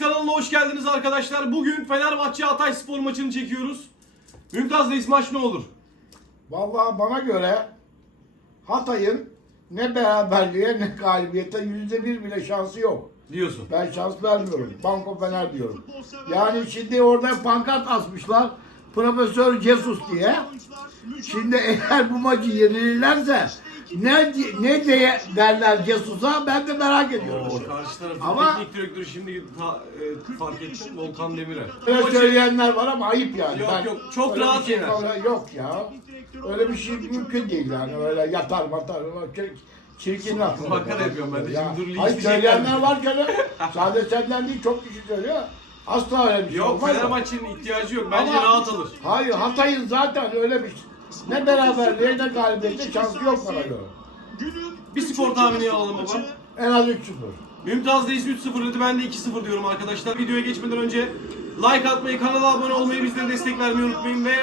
kanalına hoş geldiniz arkadaşlar. Bugün Fenerbahçe Hatay Spor maçını çekiyoruz. Mümtaz Reis maç ne olur? Vallahi bana göre Hatay'ın ne beraberliğe ne galibiyete yüzde bir bile şansı yok. Diyorsun. Ben şans vermiyorum. Banko Fener diyorum. Yani şimdi orada pankart asmışlar. Profesör Jesus diye. Şimdi eğer bu maçı yenilirlerse ne ne diye derler Jesus'a ben de merak ediyorum. O karşı tarafın Ama- teknik direktörü şimdi ta, e, fark ettim Volkan Demirel. Bu Öyle maçı- söyleyenler var ama ayıp yani. Yok, yok, çok öyle bir rahat şey yener. falan Yok ya. Öyle bir şey mümkün değil yani. Öyle yatar matar. çir- Çirkin laf. Makara yapıyorum ben de. Ya, Şimdi dur, Hayır hiçbir şey söyleyenler gelmiyor. var canım. Sadece senden değil çok kişi söylüyor. Asla öyle bir şey Yok olmaz. Fenerbahçe'nin ihtiyacı yok. Bence Ama- rahat alır. Hayır Hatay'ın zaten öyle bir ne beraberliğe ne galibiyete şansı yok bana göre. Bir skor tahmini alalım baba. En az 3-0. Mümtaz Reis 3-0 dedi. Ben de 2-0 diyorum arkadaşlar. Videoya geçmeden önce like atmayı, kanala abone olmayı, bizlere destek vermeyi unutmayın ve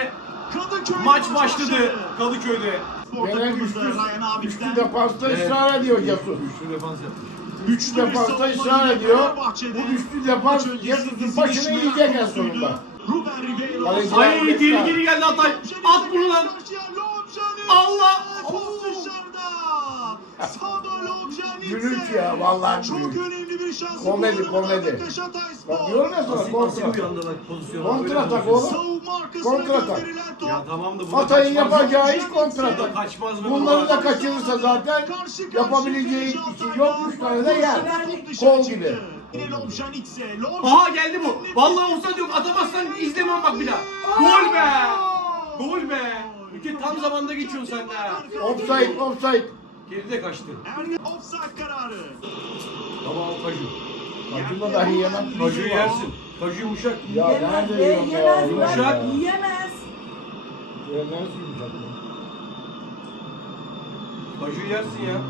maç başladı Kadıköy'de. Gene güçlü, güçlü defansta ısrar ediyor Jesus. Üçlü defans yapmış. Güçlü defansta ısrar ediyor. Bu güçlü defans Jesus'un başını yiyecek en sonunda. Ay tehlikeli geldi Hatay. At bunu lan. Allah! Gülünç ya, vallahi Çok gülünç. önemli bir şans. Komedi, komedi. Bak diyorum ya sana kontra. Kontra atak oğlum. Gönderilen top. Ya tamam da bu Hatay'ın yapacağı iş kaçmaz be Bunları da kaçırırsa zaten yapabileceği işi yok. Üç tane de yer. Kol gibi. Aha geldi bu. Vallahi offside yok. Atamazsan izlemem bak bir daha. Gol be. Gol be. Ülke tam zamanda geçiyorsun sen de. Offside, offside. Geride kaçtı. Offside kararı. Baba al kaju. Acıma dahi yemem. Kajuyu yersin. Kaju yumuşak. Ya Yemez, nerede ye- yiyorsun ya? yemez, Yumuşak. yiyemez. Yemez yumuşak. Kaju yersin ya.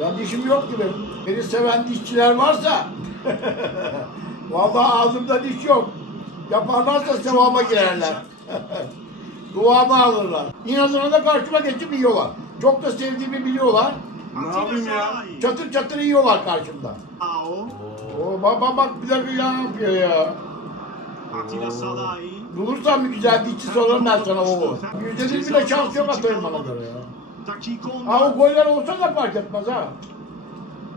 Ya dişim yok ki benim. Beni seven dişçiler varsa vallahi ağzımda diş yok. Yaparlarsa sevaba girerler. Duamı alırlar. İnadına da karşıma geçip yiyorlar. Çok da sevdiğimi biliyorlar. Ne yapayım ya? Çatır çatır yiyorlar karşımda. Ao. Oo, baba bak bir dakika ya ne yapıyor ya. Bulursan bir güzel dişçi sorarım ben sana o. Yüzde bir bile şans yok atayım bana göre ya. Dakika Ha o 10'da. goller olsa da fark etmez ha.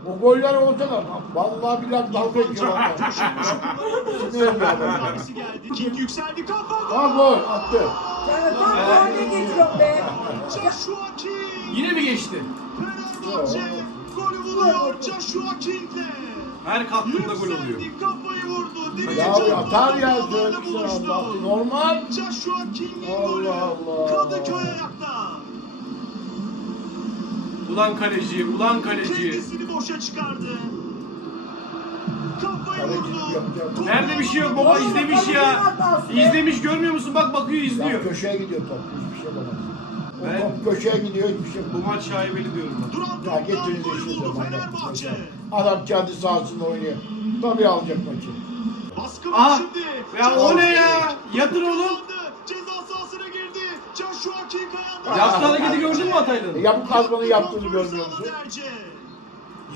O goller olsa da vallahi billahi dalga geçiyorlar. Abisi geldi. King yükseldi kafa. Ha gol attı. Yani tam haline getiriyor be. Joshua King. Yine mi geçti? Fenerbahçe golü buluyor Joshua King'le. Her kalktığında gol oluyor. Kafayı vurdu. Ya Can atar ya. Normal. Joshua King'in Allah golü. Allah. Kadıköy ayakta. Ulan kaleci, ulan kaleci. Kendisini boşa çıkardı. Kafayı vurdu. yapacak. Nerede bir şey yok baba izlemiş ya. İzlemiş görmüyor musun? Bak bakıyor Ya izliyor. köşeye gidiyor top. Hiçbir şey yapamaz. O Ben- top köşeye gidiyor hiçbir şey Bu yapamaz. maç şaibeli diyorum ben. Duran Ya toptan getirin golü buldu. Fenerbahçe. Adam kendi sahasında oynuyor. Tabii alacak maçı. Baskı Aha! var şimdi. Ya o ne ya? Yatır oğlum. Yaptığı hareketi gördün mü Hataylı'nın? Ya bu kazmanın yaptığını görmüyor musun?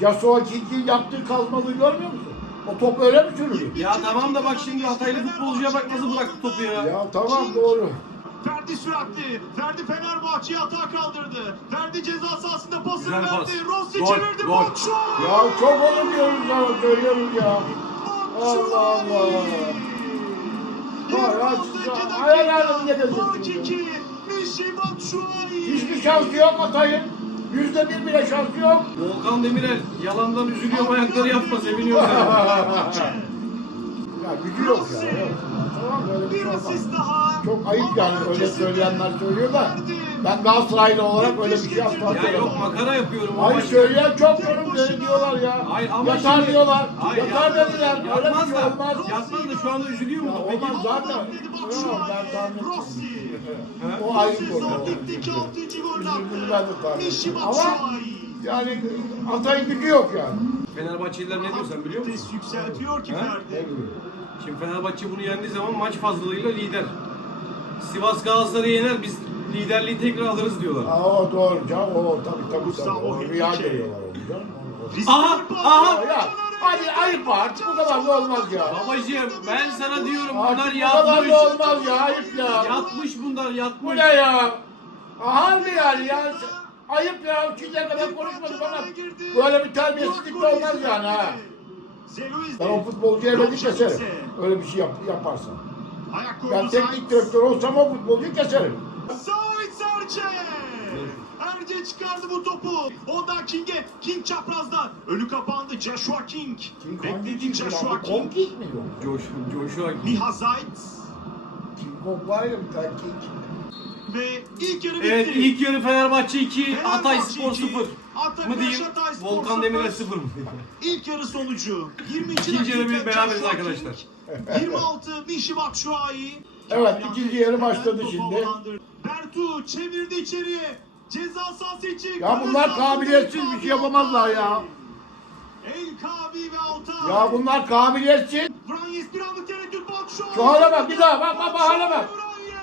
Yasuo King'in yaptığı kazmalığı görmüyor musun? O top öyle mi sürülür? Ya tamam da bak şimdi Hataylı futbolcuya bak nasıl bıraktı topu ya. Ya tamam doğru. Ferdi süratli. Ferdi Fenerbahçe'yi atağa kaldırdı. Ferdi ceza sahasında pasını Güzel pas. verdi. Rossi Gol, çevirdi. gol. Batshuayi. Ya çok olur diyoruz ya, söylüyoruz ya. Allah Allah. Vay, ya siz ya, hayal alemine geziyorsunuz ya. Michy Batshuayi. Hiçbir şansı yok Hatay'ın. Yüzde bir bile şansı yok. Volkan Demirel yalandan üzülüyor ayakları yapma seviniyor sen. Ya gücü yok ya. Yok. Tamam böyle bir şey olmaz. Çok ayıp yani öyle söyleyenler söylüyor da. Ben Galatasaraylı olarak öyle bir şey asla Ya yok makara yapıyorum. Hayır söyleyen çok böyle diyorlar ya. Hayır ama Yatar şimdi- diyorlar. Hayır, Yatar dediler. Öyle bir şey olmaz. Yapmaz da şu anda üzülüyor mu? Olmaz zaten. Yok, ben tahmin. O ayrı bir konu. Sezondaki 6. golünü Üzüldüğünü ben de tahmin ettim. Ama yani Hatay'ın gücü yok yani. Fenerbahçeliler ne diyor sen biliyor musun? Yükseltiyor ki Ha? Ne Ferdi. bileyim. Şimdi Fenerbahçe bunu yendiği zaman maç fazlalığıyla lider. Sivas Galatasaray'ı yener biz liderliği tekrar alırız diyorlar. Aa, o doğru canım. O tabii tabii tabii. O rüya görüyorlar onu canım. Aha, aha. Ya Hadi ayıp artık bu kadar da olmaz ya. Babacığım ben sana diyorum Artık bunlar bu kadar yatmış. da olmaz ya ayıp ya. Yatmış bunlar Bu yatmış. ne ya? Harbi yani ya. Ayıp ya. Şimdiye kadar konuşmadık ama böyle bir terbiyesizlik de olmaz yani ha. Ben o futbolcuyu ebedi keserim. Öyle bir şey yap, yaparsan. Ben teknik direktör olsam o futbolcuyu keserim. Sait Serçe. Erce çıkardı bu topu. Ondan King'e. King çaprazda. Önü kapandı. Joshua King. King Bekledi King Joshua? King. Konkik mi yok? Josh, Joshua Miha Zayt. King Kong var ya bir tane King. Ve ilk yarı bitti. Evet ilk yarı Fenerbahçe 2, Fenerbahçe Hatay Spor iki, 0. Hatay Mı diyeyim? Hatay Spor Volkan. Demirel 0 mı? İlk yarı sonucu. 20. İkinci yarı bir beraberiz Joshua arkadaşlar. King. 26 Mişi Batshuayi. Evet, ikinci yarı başladı şimdi. Bertu çevirdi içeriye. Ceza sahası için. Ya bunlar kabiliyetsiz bir şey yapamazlar ya. El Kavi ve Altay. Ya bunlar kabiliyetsiz. Vranyes bir anlık tereddüt Batshuayi. Şu hale bak, bir daha bak, bak, bak, hale bak.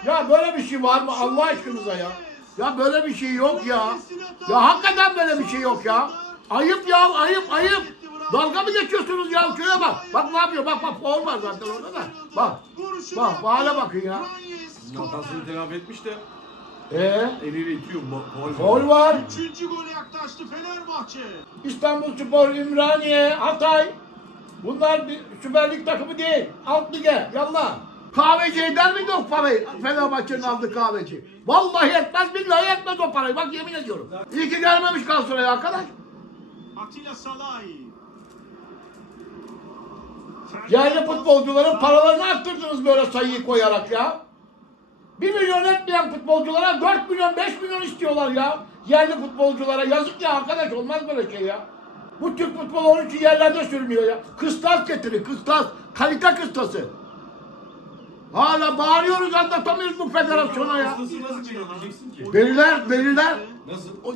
Ya böyle bir şey var mı Allah aşkınıza ya? Ya böyle bir şey yok ya. Ya hakikaten böyle bir şey yok ya. Ayıp ya, ayıp, ayıp. Dalga mı geçiyorsunuz ya? Şuraya bak. Bak ne yapıyor? Bak bak foul var zaten orada da. Bak. Bak, hale bakın ya. Hatasını telafi etmiş de Ee, eliyle itiyor. Faul. var. Üçüncü gole yaklaştı Fenerbahçe. İstanbul Spor, Ümraniye, Hatay. Bunlar bir Süper Lig takımı değil. Alt lige. Yallah. Kahveci eder miydi o parayı? Fenerbahçe'nin aldığı kahveci. Vallahi etmez, billahi etmez o parayı. Bak yemin ediyorum. İyi ki gelmemiş Galatasaray'a arkadaş. Atilla Salay. Yerli futbolcuların paralarını arttırdınız böyle sayıyı koyarak ya. 1 milyon etmeyen futbolculara 4 milyon 5 milyon istiyorlar ya. Yerli futbolculara yazık ya arkadaş olmaz böyle şey ya. Bu Türk futbolu onun için yerlerde sürünüyor ya. Kıstas getirin kıstas. Kalite kıstası. Hala bağırıyoruz anlatamıyoruz bu federasyona ya. Nasıl belirleyeceksin ki? Belirler, belirler. Nasıl? O,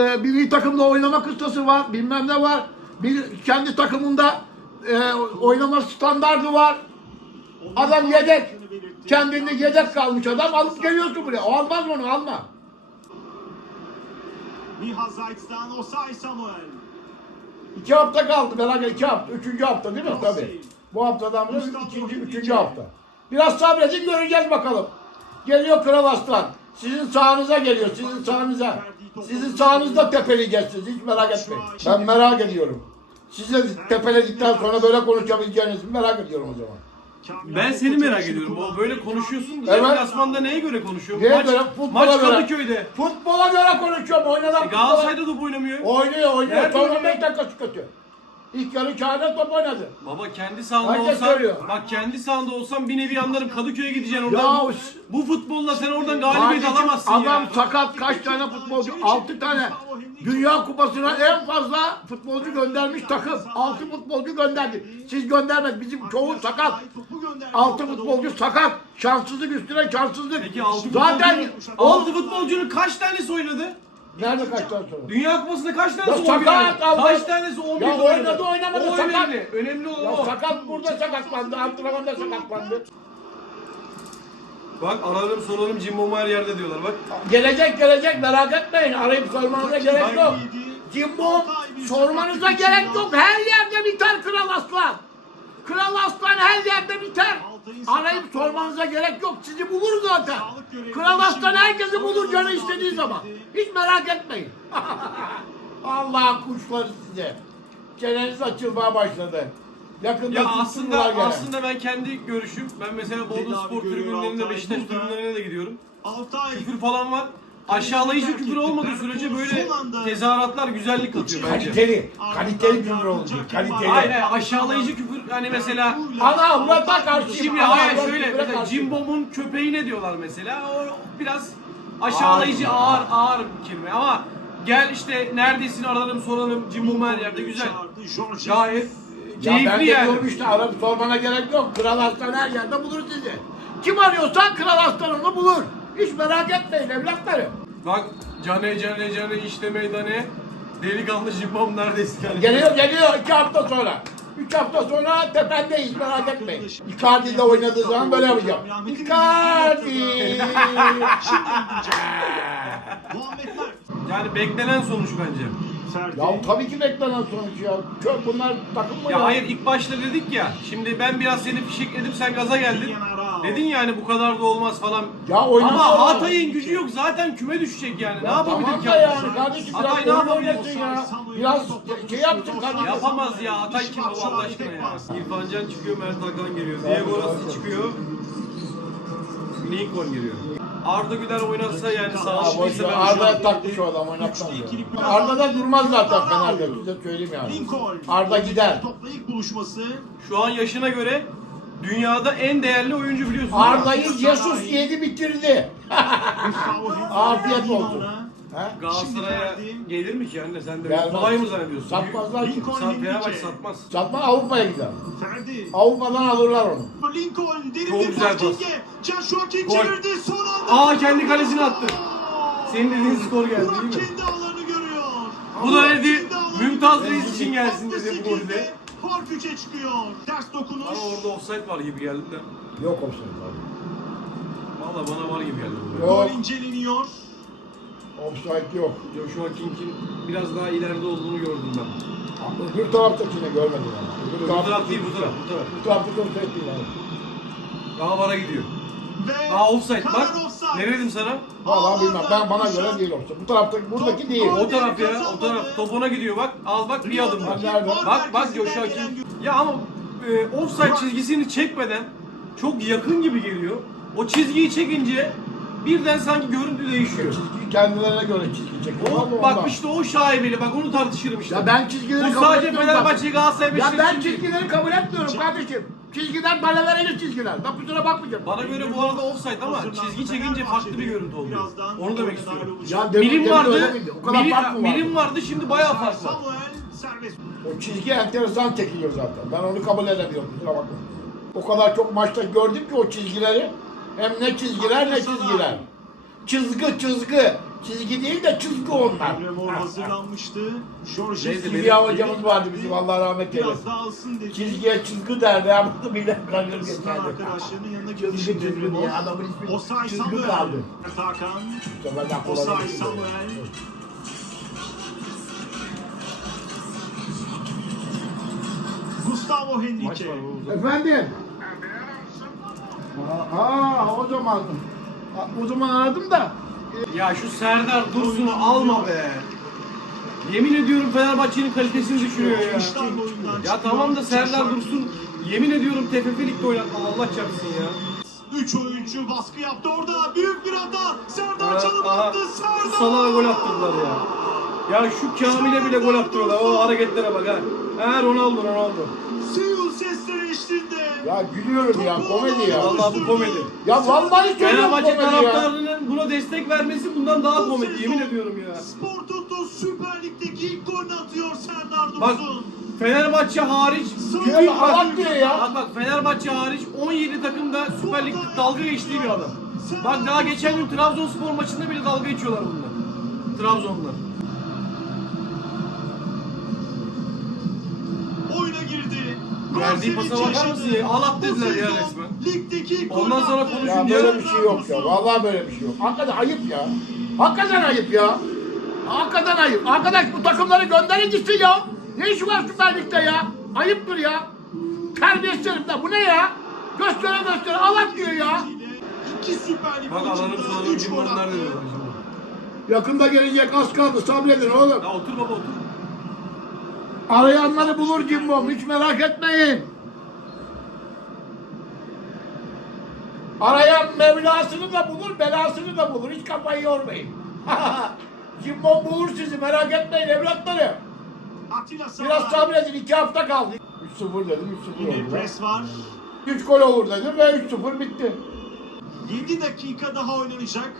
e, milli takımda oynama kıstası var, bilmem ne var. Bir, kendi takımında e, oynama standardı var. Adam yedek. Kendinde yedek kalmış adam alıp geliyorsun buraya. O almaz mı onu alma. Miha Zayt'tan Osay Samuel. İki hafta kaldı merak et. iki hafta. Üçüncü hafta değil mi? Tabii. Bu haftadan beri ikinci, üçüncü hafta. Biraz sabredin göreceğiz bakalım. Geliyor Kral Aslan. Sizin sağınıza geliyor. Sizin sağınıza. Sizin sağınızda tepeleyeceksiniz. Hiç merak etmeyin. Ben merak ediyorum. Size tepeledikten sonra böyle konuşabileceğinizi merak ediyorum o zaman. Ben seni merak ediyorum. O böyle konuşuyorsun. da Evet. Deplasmanda neye göre konuşuyorsun? Neye maç, göre? Futbola maç göre. Kadıköy'de. Futbola göre konuşuyorum. Oynanan E, futbola. Galatasaray'da top oynamıyor. Oynuyor oynuyor. Nerede Son oynuyor? 15 dakikası kötü. İlk yarı kağıda top oynadı. Baba kendi sahanda Herkes olsan, görüyor. bak kendi sahanda olsam bir nevi anlarım Kadıköy'e gideceksin Ya oradan. o- bu futbolla sen oradan galibiyet Kardeşim, alamazsın adam ya. sakat kaç tane futbolcu? 6 tane. Dünya Kupası'na en fazla futbolcu göndermiş takım. 6 futbolcu gönderdi. Siz göndermez. Bizim çoğu sakat. 6 futbolcu sakat. Şanssızlık üstüne şanssızlık. Peki altı Zaten futbolcu, o altı futbolcunun kaç tanesi oynadı? Nerede kaç tane sonra? Dünya Kupası'nda kaç tanesi Ya 11 sakat oynadı? Allah- Kaç tanesi 11 Ya oynadı? oynadı, oynamadı, O sakat. önemli. Önemli olan Ya o. sakat burada sakatlandı. Antrenmanda sakatlandı. Bak ararım sorarım Jimbo her yerde diyorlar bak. Gelecek gelecek merak etmeyin. Arayıp sormanıza gerek yok. Jimbo sormanıza gerek yok. Her yerde biter Kral Aslan. Kral Aslan her yerde biter. Arayıp sormanıza gerek yok. Sizi bulur zaten. Kral Aslan herkesi bulur canı istediği zaman. Hiç merak etmeyin. Allah kuşları size. Çeneniz açılmaya başladı. Yakında Ya aslında aslında ben kendi görüşüm. Ben mesela Bodrum Spor Altay Beşiktaş tribünlerine de gidiyorum. Altay. Küfür falan var. Aşağılayıcı küfür olmadığı sürece böyle tezahüratlar güzellik katıyor bence. Kaliteli. Kaliteli küfür olacak. Kaliteli. Hayır hayır aşağılayıcı küfür hani mesela Ana avratla karşı. Şimdi ana hayır şöyle küfüre mesela karşı. Cimbom'un köpeğine diyorlar mesela o biraz aşağılayıcı ağır ağır bir kelime ama gel işte neredesin ararım sorarım Cimbom her yerde güzel. Gayet e, Ya ben keyifli de yani. diyorum işte arap sormana gerek yok. Kral Aslan her yerde bulur sizi. Kim arıyorsan Kral Aslan onu bulur. Hiç merak etmeyin evlatlarım. Bak cane cane cane işte meydane delikanlı Cimbom neredesin yani? Geliyor geliyor iki hafta sonra. Üç hafta sonra tependeyiz merak etmeyin. Icardi ile oynadığı zaman böyle yapacağım. Icardi. Yani beklenen sonuç bence. Ya tabii ki beklenen sonuç ya. Kör bunlar takım mı ya? Ya hayır ilk başta dedik ya. Şimdi ben biraz seni fişekledim sen gaza geldin. Dedin yani bu kadar da olmaz falan. Ya oynamıyorlar. Ama Hatay'ın gücü yok zaten küme düşecek yani. ne yapabilir Tamam ki? da yani kardeşim biraz Hatay ne yapabilir? ya. Biraz şey yapsın kardeşim. Yapamaz ya. Hatay kim bu Allah aşkına ya. İrfan Can çıkıyor, Mert Hakan geliyor. Diego Rossi çıkıyor. Lincoln geliyor. Arda Güler oynatsa yani Ya sağlıklıysa ben Arda'ya takmış o adam oynatmaz. Arda da durmaz zaten Fener'de size söyleyeyim yani. Lincoln. Arda gider. Topla ilk buluşması. şu an yaşına göre dünyada en değerli oyuncu biliyorsun. Arda'yı Jesus yedi bitirdi. Afiyet olsun. He? Galatasaray'a gelir mi ki anne sen de Gelmez. kolay mı zannediyorsun? Satmazlar ki. Lincoln Sat Fenerbahçe Henrique. satmaz. Satma Avrupa'ya gider. Ferdi. Avrupa'dan alırlar onu. Lincoln derin Çok bir güzel pas. Joshua King Gol. çevirdi son anda. Aa kendi kalesine attı. Senin dediğin skor geldi Burak değil mi? kendi alanı görüyor. Bu da dedi Mümtaz. Reis için gelsin dedi bu golde. Sekizde Fark 3'e çıkıyor. Ters dokunuş. Ama orada offside var gibi geldi de. Yok offside abi. Valla bana var gibi geldi. bu. Yok. Gol inceleniyor. Offside yok. Joshua King'in biraz daha ileride olduğunu gördüm ben. Öbür taraftakini görmedim ama. Öbür Bu taraf değil bu taraf. Bu taraf. Bu taraftaki offside değil abi. Daha vara gidiyor. Ve Aa offside bak. karar offside. Ne dedim sana? Valla bilmem. Ben bana göre değil offside. Bu taraftaki buradaki değil. O taraf ya. O taraf. Top ona gidiyor bak. Al bak bir adım var. Nerede? Bak bak Joshua King. Ya ama e, offside çizgisini çekmeden çok yakın gibi geliyor. O çizgiyi çekince birden sanki görüntü değişiyor. Çizgi kendilerine göre çizgi çekiyor. O bak işte o şaibeli bak onu tartışırım işte. Ya ben çizgileri Bu kabul sadece etmiyorum Fenerbahçe zaten. Galatasaray Ya Beşiktaş ben için değil. çizgileri kabul etmiyorum kardeşim. Çizgiler bana verecek çizgiler. Ben kusura bakmayacağım. Bana göre bu arada offside ama çizgi çekince farklı bir görüntü oluyor. Birazdan Onu demek istiyorum. Ya demin, Milim demin öyle vardı. miydi? O kadar Milim, fark mı var? milim vardı şimdi bayağı fark var. O çizgi enteresan çekiliyor zaten. Ben onu kabul edemiyorum. Kusura bakma. O kadar çok maçta gördüm ki o çizgileri. Hem ne çizgiler ne çizgiler. Çizgi çizgi. Çizgi değil de çizgi onlar. Emre Mor hazırlanmıştı. Jorge Kimya hocamız vardı bizim Allah rahmet Biraz eylesin. daha alsın dedi. Çizgiye çizgi derdi ama bunu bile Sınav geçerdi. arkadaşlarının yanına Çizgi çizgi diye adamın ismi Osay çizgi Samuel. kaldı. Hakan. Bu sefer de Osay Samuel. Gustavo Henrique. Efendim? Aa, o zaman. O zaman aradım da. Ya şu Serdar Dursun'u alma be. Yemin ediyorum Fenerbahçe'nin kalitesini düşürüyor ya. Ya tamam da Serdar Dursun yemin ediyorum TFF Lig'de oynatma Allah çarpsın ya. Üç oyuncu baskı yaptı orada. Büyük bir hata. Serdar Aha, çalım aha. attı. Şu Serdar. Salah'a gol attırdılar ya. Ya şu Kamil'e bile gol attırıyorlar. O hareketlere bak ha. Ha Ronaldo Ronaldo. Seul sesleri eşliğinde. Ya gülüyorum ya komedi ya. Vallahi bu komedi. Ya vallahi söylüyorum Fenerbahçe komedi ya. taraftarının buna destek vermesi bundan daha komedi yemin ediyorum ya. Spor Toto Süper Lig'deki ilk golünü atıyor Serdar Bak Dursun. Fenerbahçe hariç Ya bak, diyor ya. bak bak Fenerbahçe hariç 17 takımda Süper Lig'de dalga geçtiği bir adam. Bak daha geçen gün Trabzonspor maçında bile dalga geçiyorlar bununla. Trabzon'da. Verdiği pasa bakar mısın ya? yaşadı. Ağlat dediler ya resmen. Ligdeki Ondan sonra konuşun Ya diye. böyle bir şey yok ya. Vallahi böyle bir şey yok. Hakikaten ayıp ya. Hakikaten ayıp ya. Hakikaten ayıp. Arkadaş bu takımları gönderin gitsin ya. Ne işi var Süper Lig'de ya? Ayıptır ya. Terbiyesiz herifler. Bu ne ya? Göstere göstere Allah diyor ya. İki Süper Lig Bak alanın maçında sonu üç gol cimbanlar attı. şimdi. Yakında gelecek az kaldı sabredin oğlum. Ya otur baba otur. Arayanları bulur Cimbom hiç merak etmeyin. Arayan Mevlasını da bulur, belasını da bulur. Hiç kafayı yormayın. Cimbom bulur sizi merak etmeyin evlatlarım. Biraz sabredin iki hafta kaldı. 3-0 dedim 3-0 Yine oldu. pres var. 3 gol olur dedim ve 3-0 bitti. 7 dakika daha oynanacak.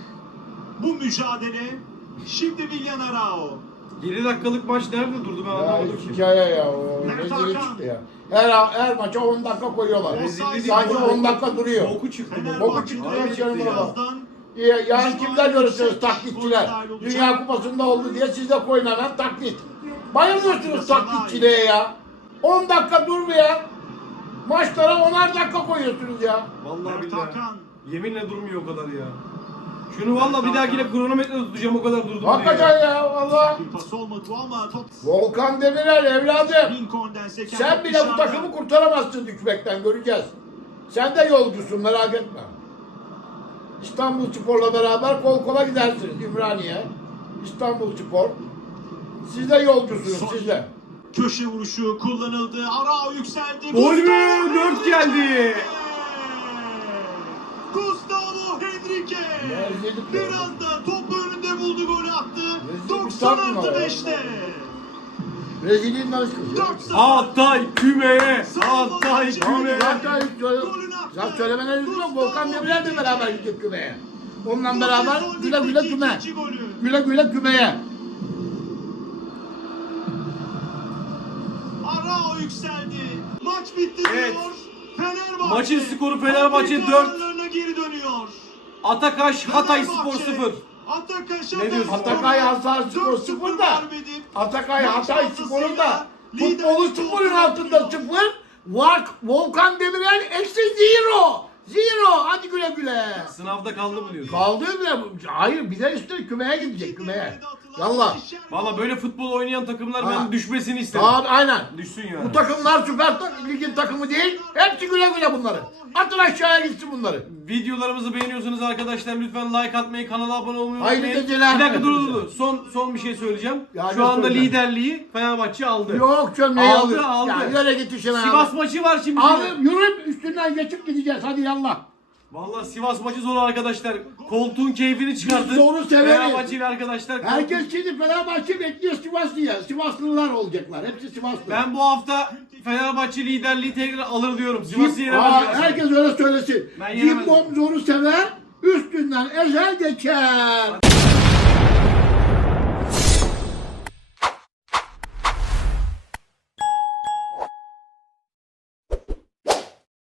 Bu mücadele. Şimdi Villan Arao. 7 dakikalık maç nerede durdu ben Ya anlamadım ki. hikaye ya o rezillik çıktı ya. Her, her maça 10 dakika koyuyorlar. Rezillik değil, Sanki boku- 10 dakika duruyor. Boku çıktı boku. Boku çıktı, Fenerbahçe yaşıyorum buna bak. birazdan Ya, yarın kimler görürsünüz taklitçiler? Dünya Kupası'nda oldu diye siz de koyun hemen taklit. Bayılıyorsunuz taklitçiliğe ya. 10 dakika durmayan maçlara 10'ar dakika koyuyorsunuz ya. Vallahi Mert billahi. Hakan. Yeminle durmuyor o kadar ya. Şunu valla bir dahakine kronometre tutacağım o kadar durdum Hakikaten ya valla. Bir pas olmadı ama top Volkan Demirel evladım. Lincoln'den seken Sen top bile bu dışarıda. takımı kurtaramazsın düşmekten göreceğiz. Sen de yolcusun merak etme. İstanbul Spor'la beraber kol kola gidersiniz Ümraniye. İstanbul Spor. Siz de yolcusunuz siz de. Köşe vuruşu kullanıldı. Arao yükseldi. Gol mü? Dört geldi. Gustavo Rezillik Bir anda topu önünde buldu golü attı. Rezillik 90 takma artı ya. 5'te. Rezilliğin aşkı. 4-0. Hatay kümeye. Tamam, kümeye. zaten zaten söylemene lüzum yok. Volkan Demirel de beraber gidecek kümeye. Onunla beraber güle güle küme. Güle güle kümeye. Arao yükseldi. Maç bitti Evet. diyor. Fenerbahçe. Maçın skoru Fenerbahçe Fabrika dört. ayarlarına geri dönüyor. Atakaş Hatay Spor Fenerbahçe, 0. Atakaş Ne diyorsun? Atakay Hatay Spor 4-0 sıfır da. mağlup edip Atakay Hatay Spor'un da futbolu sıfırın altında sıfır. Vak, Volkan Demirel eksi zero. Zero. Hadi güle güle. Sınavda kaldı mı diyorsun? Kaldı bile. Hayır bir de üstüne kümeye gidecek kümeye. Yallah. Valla böyle futbol oynayan takımlar ben Ha. düşmesini isterim. Tamam aynen. Düşsün Bu yani. takımlar süper tak- ligin takımı değil. Hepsi güle güle bunları. Atın aşağıya gitsin bunları. Videolarımızı beğeniyorsanız arkadaşlar lütfen like atmayı, kanala abone olmayı Hayırlı unutmayın. geceler. Bir dakika dur dur dur. Son son bir şey söyleyeceğim. Ya Şu anda söyleyeceğim? liderliği Fenerbahçe aldı. Yok ne Aldı, alıyor? aldı. Ya yere git işine. Sivas maçı var şimdi. Abi yürü üstünden geçip gideceğiz. Hadi yallah. Vallahi Sivas maçı zor arkadaşlar. Koltuğun keyfini çıkartın. Biz zoru severiz. Fenerbahçeli arkadaşlar. Herkes şimdi Fenerbahçe bekliyor Sivaslı'ya. Sivaslılar olacaklar. Hepsi Sivaslı. Ben bu hafta Fenerbahçe liderliği tekrar alır diyorum. Sivas'ı yenemez. Aa, herkes öyle söylesin. Ben. Kim zoru sever, üstünden ezer geçer.